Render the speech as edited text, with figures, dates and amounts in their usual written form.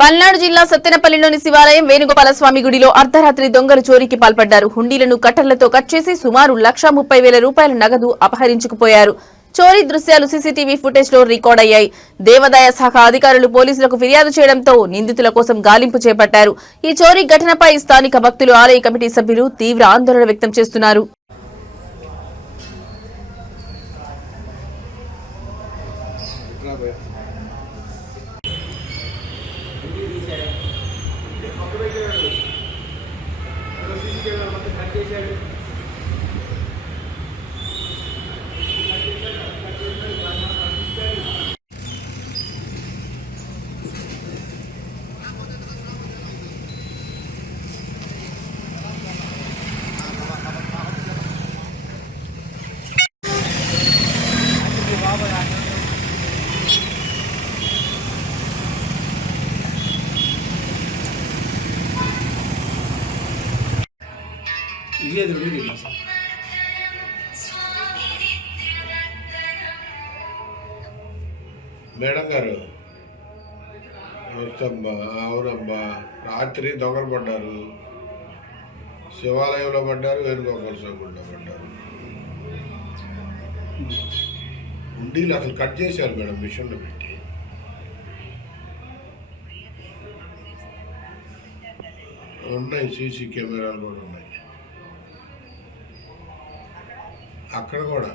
పల్నాడు జిల్లా సత్తెనపల్లిలోని శివాలయం వేణుగోపాల స్వామి గుడిలో అర్ధరాత్రి దొంగలు చోరీకి పాల్పడ్డారు. హుండీలను కట్టర్లతో కట్ చేసి సుమారు 1,30,000 రూపాయల నగదు అపహరించుకుపోయారు. చోరీ దృశ్యాలు సీసీటీవీ ఫుటేజ్ లో రికార్డ్ అయ్యాయి. దేవాదాయ శాఖ అధికారులు పోలీసులకు ఫిర్యాదు చేయడంతో నిందితుల కోసం గాలింపు చేపట్టారు. ఈ చోరీ ఘటనపై స్థానిక భక్తులు, ఆలయ కమిటీ సభ్యులు తీవ్ర ఆందోళన వ్యక్తం చేస్తున్నారు. మేడం గారు అవునమ్మా, రాత్రి దొంగలు పడ్డారు. శివాలయంలో పడ్డారు, వేణుగోపాల స్వామి గుడిలో పడ్డారు. ఉండీలు అసలు కట్ చేశారు మేడం, మిషన్లో పెట్టి. ఉన్నాయి, సీసీ కెమెరాలు కూడా ఉన్నాయి అక్కడ కూడా.